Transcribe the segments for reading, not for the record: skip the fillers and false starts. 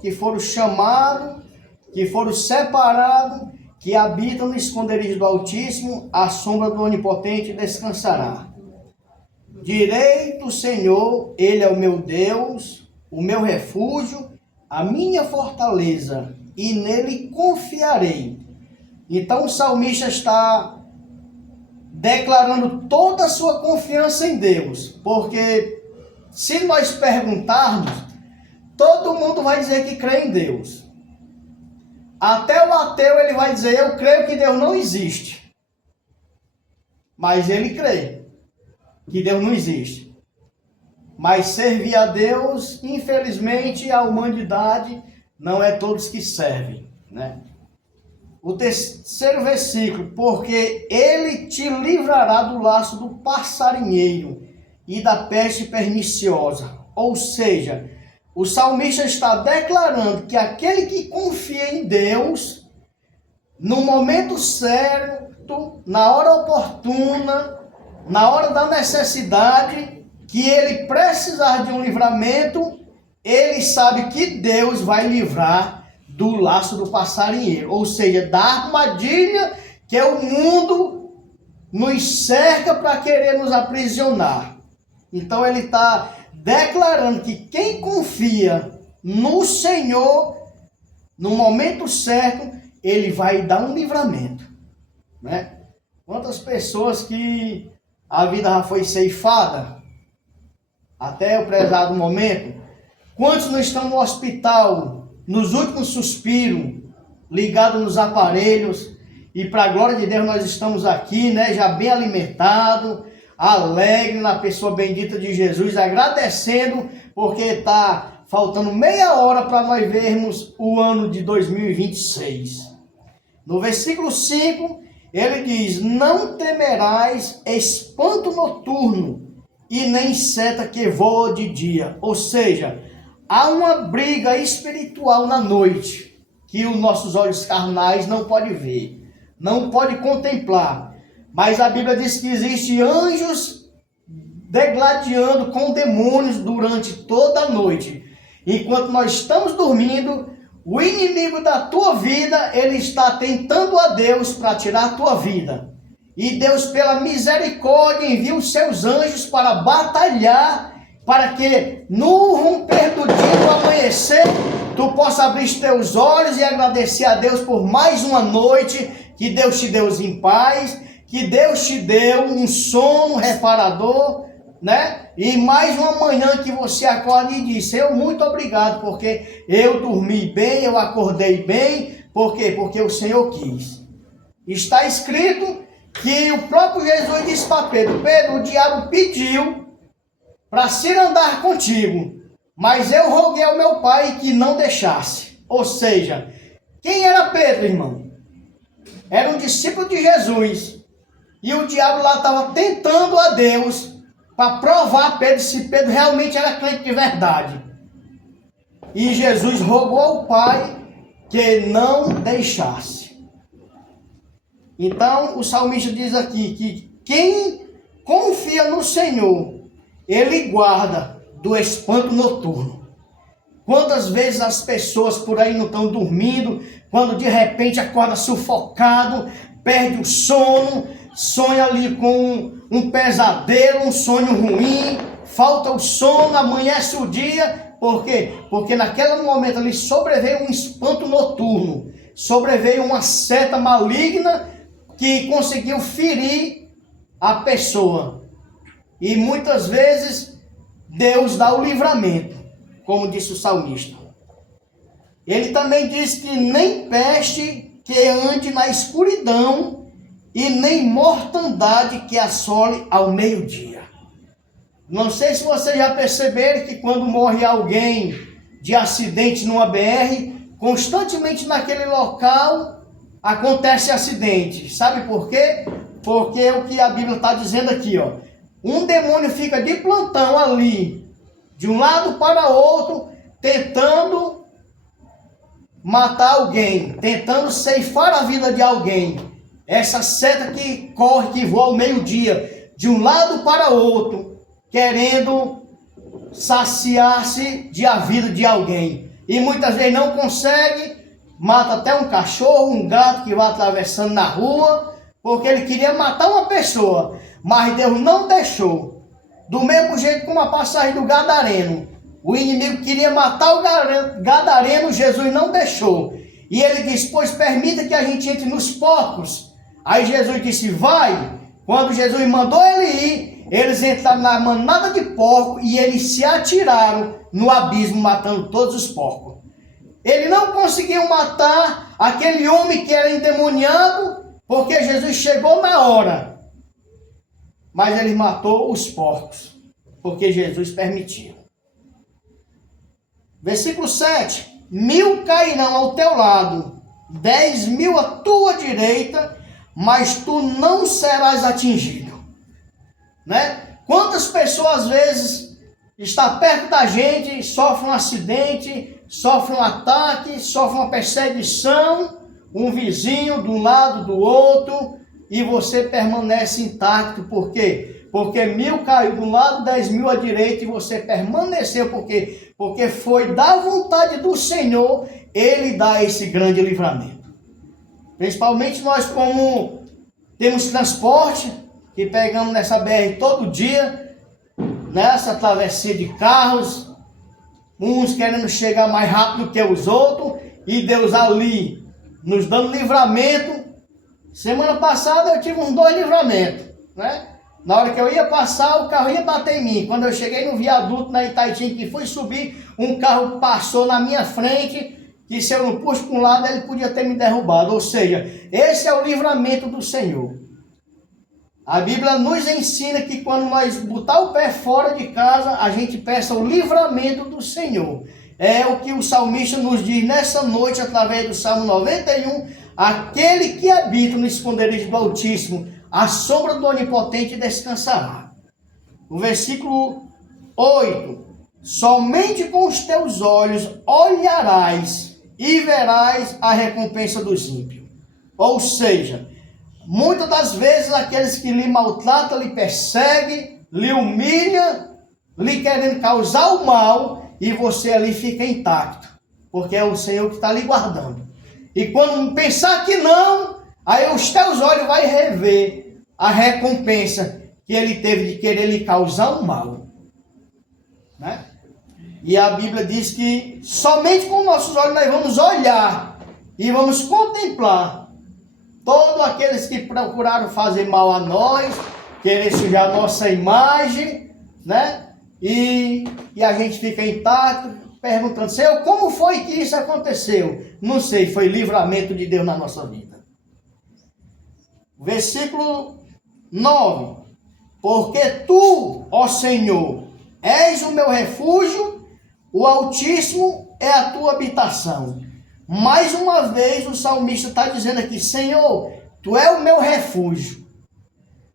que foram chamados, que foram separados, que habitam no esconderijo do Altíssimo, à sombra do Onipotente descansará. Direi do Senhor, Ele é o meu Deus, o meu refúgio, a minha fortaleza, e nele confiarei. Então o salmista está declarando toda a sua confiança em Deus, porque se nós perguntarmos, todo mundo vai dizer que crê em Deus. Até o ateu ele vai dizer, eu creio que Deus não existe. Mas ele crê que Deus não existe. Mas servir a Deus, infelizmente, a humanidade não é todos que servem, né? O terceiro versículo, porque ele te livrará do laço do passarinheiro e da peste perniciosa. Ou seja, o salmista está declarando que aquele que confia em Deus, no momento certo, na hora oportuna, na hora da necessidade, que ele precisar de um livramento, ele sabe que Deus vai livrar do laço do passarinheiro, ou seja, da armadilha que o mundo nos cerca para querer nos aprisionar. Então ele está declarando que quem confia no Senhor, no momento certo, ele vai dar um livramento, né? Quantas pessoas que a vida já foi ceifada até o prezado momento? Quantos não estão no hospital, nos últimos suspiros, ligados nos aparelhos, e para a glória de Deus nós estamos aqui, né, já bem alimentados, alegre na pessoa bendita de Jesus, agradecendo, porque está faltando meia hora para nós vermos o ano de 2026. No versículo 5, ele diz, não temerás espanto noturno, e nem seta que voa de dia. Ou seja, há uma briga espiritual na noite, que os nossos olhos carnais não podem ver, não podem contemplar. Mas a Bíblia diz que existem anjos degladiando com demônios durante toda a noite. Enquanto nós estamos dormindo, o inimigo da tua vida, ele está tentando a Deus para tirar a tua vida. E Deus, pela misericórdia, envia os seus anjos para batalhar, para que no romper do dia, no amanhecer, tu possa abrir os teus olhos e agradecer a Deus por mais uma noite, que Deus te deu em paz, que Deus te deu um sono reparador, né? E mais uma manhã que você acorda e diz, Senhor, muito obrigado, porque eu dormi bem, eu acordei bem. Por quê? Porque o Senhor quis. Está escrito que o próprio Jesus disse para Pedro, Pedro, o diabo pediu para se andar contigo, mas eu roguei ao meu pai que não deixasse. Ou seja, quem era Pedro, irmão? Era um discípulo de Jesus. E o diabo lá estava tentando a Deus para provar a Pedro se Pedro realmente era crente de verdade. E Jesus rogou ao Pai que não deixasse. Então o salmista diz aqui que quem confia no Senhor, ele guarda do espanto noturno. Quantas vezes as pessoas por aí não estão dormindo, quando de repente acorda sufocado, perde o sono, sonha ali com um pesadelo, um sonho ruim, falta o sono, amanhece o dia. Por quê? Porque naquele momento ali sobreveio um espanto noturno, sobreveio uma seta maligna que conseguiu ferir a pessoa. E muitas vezes Deus dá o livramento, como disse o salmista. Ele também diz que nem peste que ande na escuridão, e nem mortandade que assole ao meio-dia. Não sei se vocês já perceberam que quando morre alguém de acidente numa BR, constantemente naquele local acontece acidente. Sabe por quê? Porque é o que a Bíblia está dizendo aqui, ó. Um demônio fica de plantão ali, de um lado para outro, tentando matar alguém, tentando ceifar a vida de alguém. Essa seta que corre, que voa ao meio-dia, de um lado para outro, querendo saciar-se de a vida de alguém. e muitas vezes não consegue, mata até um cachorro, um gato que vai atravessando na rua, porque ele queria matar uma pessoa, mas Deus não deixou. Do mesmo jeito como a passagem do Gadareno, o inimigo queria matar o Gadareno, Jesus não deixou. E ele disse, pois permita que a gente entre nos porcos. Aí Jesus disse, vai. Quando Jesus mandou ele ir, eles entraram na manada de porco e eles se atiraram no abismo, matando todos os porcos. Ele não conseguiu matar aquele homem que era endemoniado, porque Jesus chegou na hora. Mas ele matou os porcos, porque Jesus permitiu. Versículo 7. 1000 cairão ao teu lado, 10.000 à tua direita, mas tu não serás atingido. Né? Quantas pessoas às vezes está perto da gente, sofre um acidente, sofre um ataque, sofre uma perseguição, um vizinho de um lado, do outro, e você permanece intacto. Por quê? Porque 1000 caiu de um lado, 10.000 à direita, e você permaneceu. Por quê? Porque foi da vontade do Senhor, Ele dá esse grande livramento. Principalmente nós, como temos transporte, que pegamos nessa BR todo dia, nessa travessia de carros, uns querendo chegar mais rápido que os outros, e Deus ali nos dando livramento. Semana passada eu tive uns 2 livramentos, né? Na hora que eu ia passar, o carro ia bater em mim. Quando eu cheguei no viaduto na Itaitinga, que fui subir, um carro passou na minha frente, que se eu não puxo para um lado, ele podia ter me derrubado. Ou seja, esse é o livramento do Senhor. A Bíblia nos ensina que quando nós botar o pé fora de casa, a gente peça o livramento do Senhor. É o que o salmista nos diz nessa noite, através do Salmo 91, aquele que habita no esconderijo do Altíssimo, a sombra do Onipotente descansará. O versículo 8. Somente com os teus olhos olharás e verás a recompensa dos ímpios. Ou seja, muitas das vezes aqueles que lhe maltratam, lhe perseguem, lhe humilham, lhe querendo causar o mal, e você ali fica intacto, porque é o Senhor que está lhe guardando. E quando pensar que não, aí os teus olhos vão rever a recompensa que ele teve de querer lhe causar um mal. Né? E a Bíblia diz que somente com nossos olhos nós vamos olhar e vamos contemplar todos aqueles que procuraram fazer mal a nós, querer sujar a nossa imagem, né? E a gente fica intacto, perguntando, Senhor, como foi que isso aconteceu? Não sei, foi livramento de Deus na nossa vida. Versículo 9. Porque tu, ó Senhor, és o meu refúgio, o Altíssimo é a tua habitação. Mais uma vez o salmista está dizendo aqui, Senhor, tu é o meu refúgio.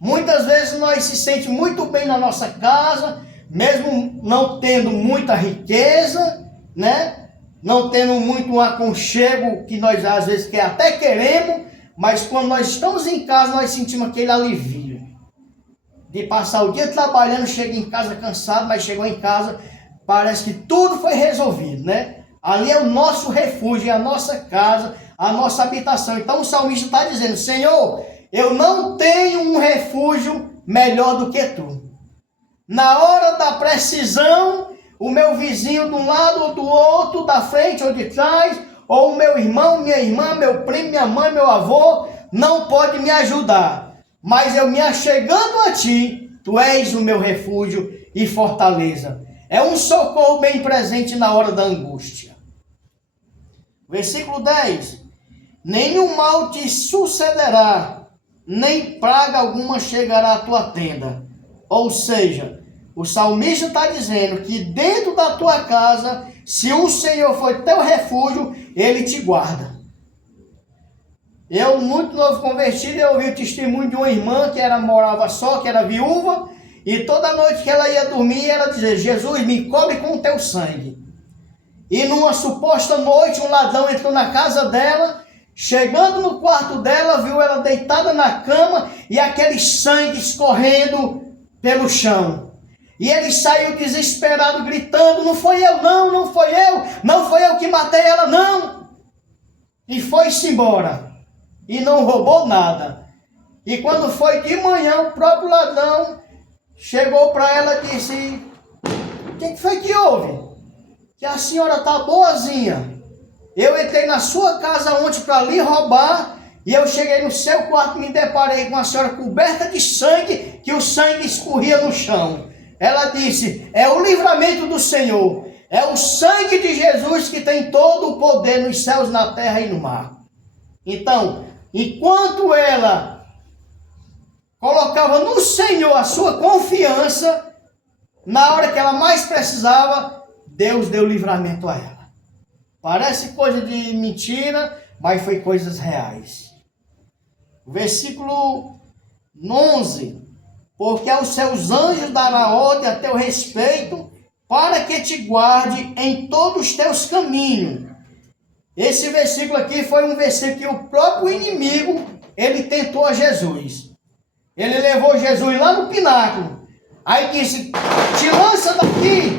Muitas vezes nós se sentimos muito bem na nossa casa, mesmo não tendo muita riqueza, né? Não tendo muito um aconchego que nós às vezes até queremos, mas quando nós estamos em casa, nós sentimos aquele alivio. De passar o dia trabalhando, chega em casa cansado, mas chegou em casa, parece que tudo foi resolvido, né? Ali é o nosso refúgio, é a nossa casa, a nossa habitação. Então o salmista está dizendo, Senhor, eu não tenho um refúgio melhor do que tu. Na hora da precisão, o meu vizinho de um lado ou do outro, da frente ou de trás, ou o meu irmão, minha irmã, meu primo, minha mãe, meu avô, não pode me ajudar. Mas eu me achegando a ti, tu és o meu refúgio e fortaleza. É um socorro bem presente na hora da angústia. Versículo 10. Nenhum mal te sucederá, nem praga alguma chegará à tua tenda. Ou seja, o salmista está dizendo que dentro da tua casa, se o Senhor for teu refúgio, Ele te guarda. Eu, muito novo convertido, eu ouvi o testemunho de uma irmã que morava só, que era viúva, e toda noite que ela ia dormir, ela dizia, Jesus, me cobre com o teu sangue. E numa suposta noite, um ladrão entrou na casa dela, chegando no quarto dela, viu ela deitada na cama e aquele sangue escorrendo pelo chão. E ele saiu desesperado, gritando: não foi eu, não foi eu que matei ela, não. E foi-se embora. E não roubou nada. E quando foi de manhã, o próprio ladrão chegou para ela e disse: o que foi que houve? Que a senhora está boazinha. Eu entrei na sua casa ontem para lhe roubar, e eu cheguei no seu quarto e me deparei com a senhora coberta de sangue, que o sangue escorria no chão. Ela disse: é o livramento do Senhor, é o sangue de Jesus que tem todo o poder nos céus, na terra e no mar. Então, enquanto ela colocava no Senhor a sua confiança, na hora que ela mais precisava, Deus deu livramento a ela. Parece coisa de mentira, mas foi coisas reais. Versículo 11. Porque aos seus anjos dará ordem a teu respeito, para que te guarde em todos os teus caminhos. Esse versículo aqui foi um versículo que o próprio inimigo, ele tentou a Jesus. Ele levou Jesus lá no pináculo. Aí disse: te lança daqui,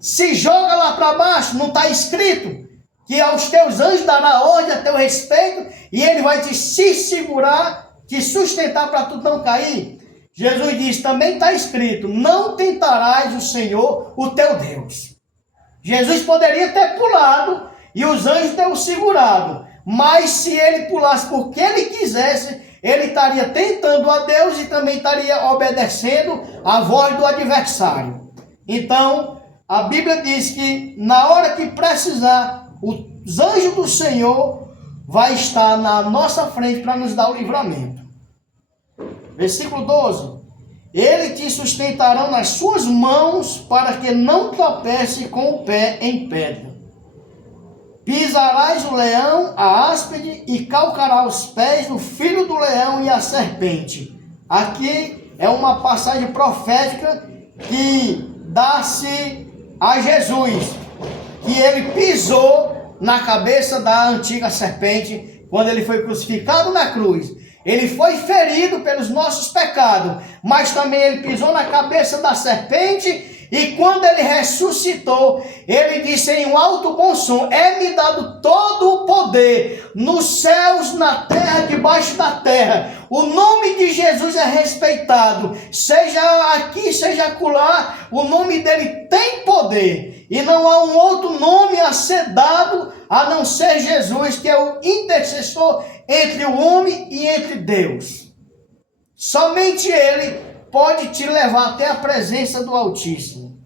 se joga lá para baixo. Não está escrito que aos teus anjos dará ordem a teu respeito, e ele vai te se segurar, te sustentar para tu não cair? Jesus diz: também está escrito: não tentarás o Senhor, o teu Deus. Jesus poderia ter pulado e os anjos ter o segurado, mas se ele pulasse porque ele quisesse, ele estaria tentando a Deus e também estaria obedecendo a voz do adversário. Então, a Bíblia diz que na hora que precisar, os anjos do Senhor vai estar na nossa frente para nos dar o livramento. Versículo 12. Ele te sustentarão nas suas mãos, para que não tropece com o pé em pedra. Pisarás o leão, a áspide, e calcará os pés do filho do leão e a serpente. Aqui é uma passagem profética que dá-se a Jesus, que ele pisou na cabeça da antiga serpente quando ele foi crucificado na cruz. Ele foi ferido pelos nossos pecados, mas também ele pisou na cabeça da serpente. E quando ele ressuscitou, ele disse em um alto bom som: é-me dado todo o poder nos céus, na terra, debaixo da terra. O nome de Jesus é respeitado, seja aqui, seja acolá, o nome dele tem poder. E não há um outro nome a ser dado, a não ser Jesus, que é o intercessor entre o homem e entre Deus. Somente ele pode te levar até a presença do Altíssimo.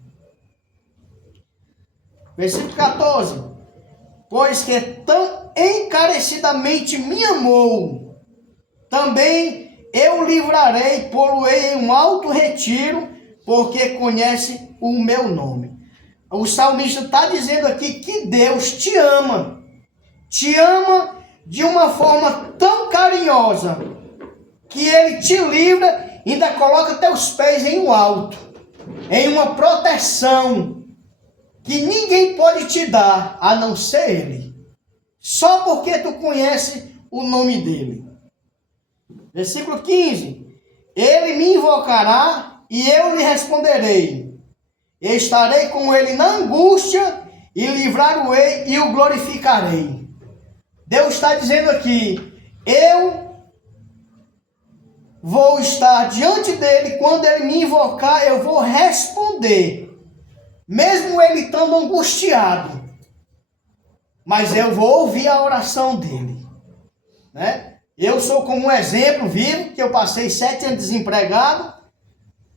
Versículo 14. Pois que tão encarecidamente me amou, também eu livrarei, pô-lo-ei em um alto retiro, porque conhece o meu nome. O salmista está dizendo aqui que Deus te ama de uma forma tão carinhosa, que ele te livra e ainda coloca teus pés em um alto, em uma proteção que ninguém pode te dar, a não ser ele, só porque tu conhece o nome dele. Versículo 15. Ele me invocará e eu lhe responderei. Estarei com ele na angústia e livrar-o-ei e o glorificarei. Deus está dizendo aqui: eu vou estar diante dele, quando ele me invocar, eu vou responder. Mesmo ele estando angustiado, mas eu vou ouvir a oração dele, né? Eu sou como um exemplo vivo, que eu passei 7 anos desempregado,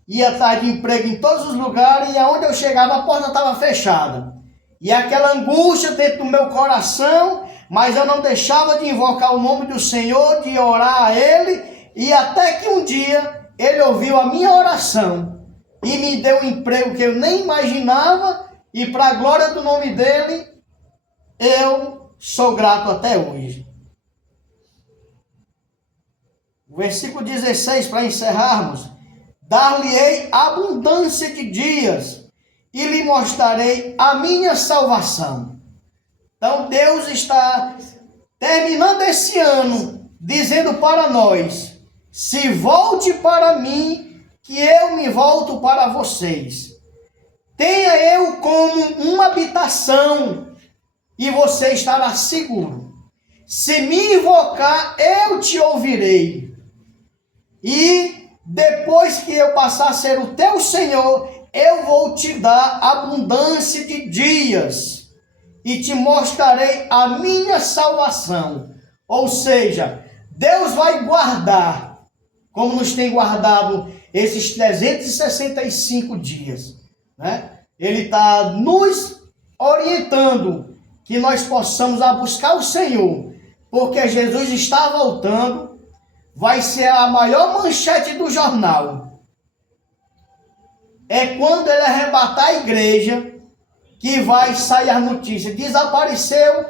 ia atrás de emprego em todos os lugares, e aonde eu chegava a porta estava fechada. E aquela angústia dentro do meu coração, mas eu não deixava de invocar o nome do Senhor, de orar a ele, e até que um dia ele ouviu a minha oração e me deu um emprego que eu nem imaginava, e para a glória do nome dele, eu sou grato até hoje. Versículo 16, para encerrarmos: dar-lhe-ei abundância de dias e lhe mostrarei a minha salvação. Então Deus está terminando esse ano dizendo para nós: se volte para mim, que eu me volto para vocês. Tenha eu como uma habitação e você estará seguro. Se me invocar, eu te ouvirei. E depois que eu passar a ser o teu Senhor, eu vou te dar abundância de dias e te mostrarei a minha salvação. Ou seja, Deus vai guardar, como nos tem guardado esses 365 dias, né? Ele está nos orientando que nós possamos buscar o Senhor, porque Jesus está voltando, vai ser a maior manchete do jornal. É quando ele arrebatar a igreja que vai sair a notícia. Desapareceu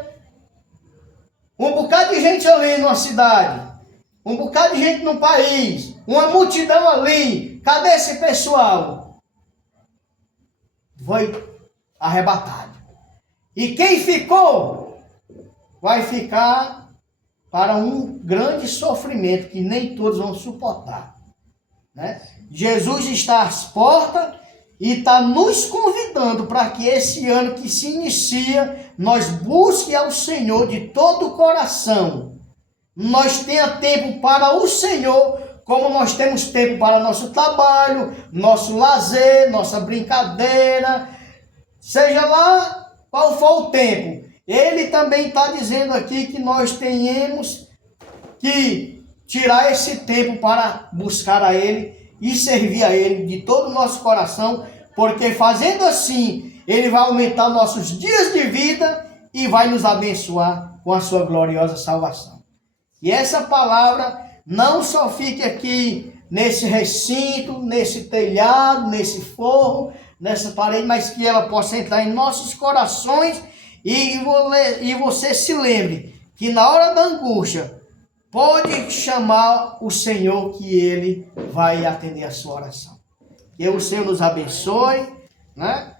um bocado de gente ali numa cidade, um bocado de gente no país, uma multidão ali. Cadê esse pessoal? Foi arrebatado. E quem ficou, vai ficar para um grande sofrimento que nem todos vão suportar, né? Jesus está às portas e está nos convidando para que esse ano que se inicia, nós busquemos ao Senhor de todo o coração. Nós tenha tempo para o Senhor, como nós temos tempo para nosso trabalho, nosso lazer, nossa brincadeira, seja lá qual for o tempo. Ele também está dizendo aqui que nós tenhamos que tirar esse tempo para buscar a Ele e servir a Ele de todo o nosso coração, porque fazendo assim, Ele vai aumentar nossos dias de vida e vai nos abençoar com a sua gloriosa salvação. E essa palavra não só fique aqui nesse recinto, nesse telhado, nesse forro, nessa parede, mas que ela possa entrar em nossos corações e você se lembre que na hora da angústia, pode chamar o Senhor que Ele vai atender a sua oração. Que o Senhor nos abençoe, né?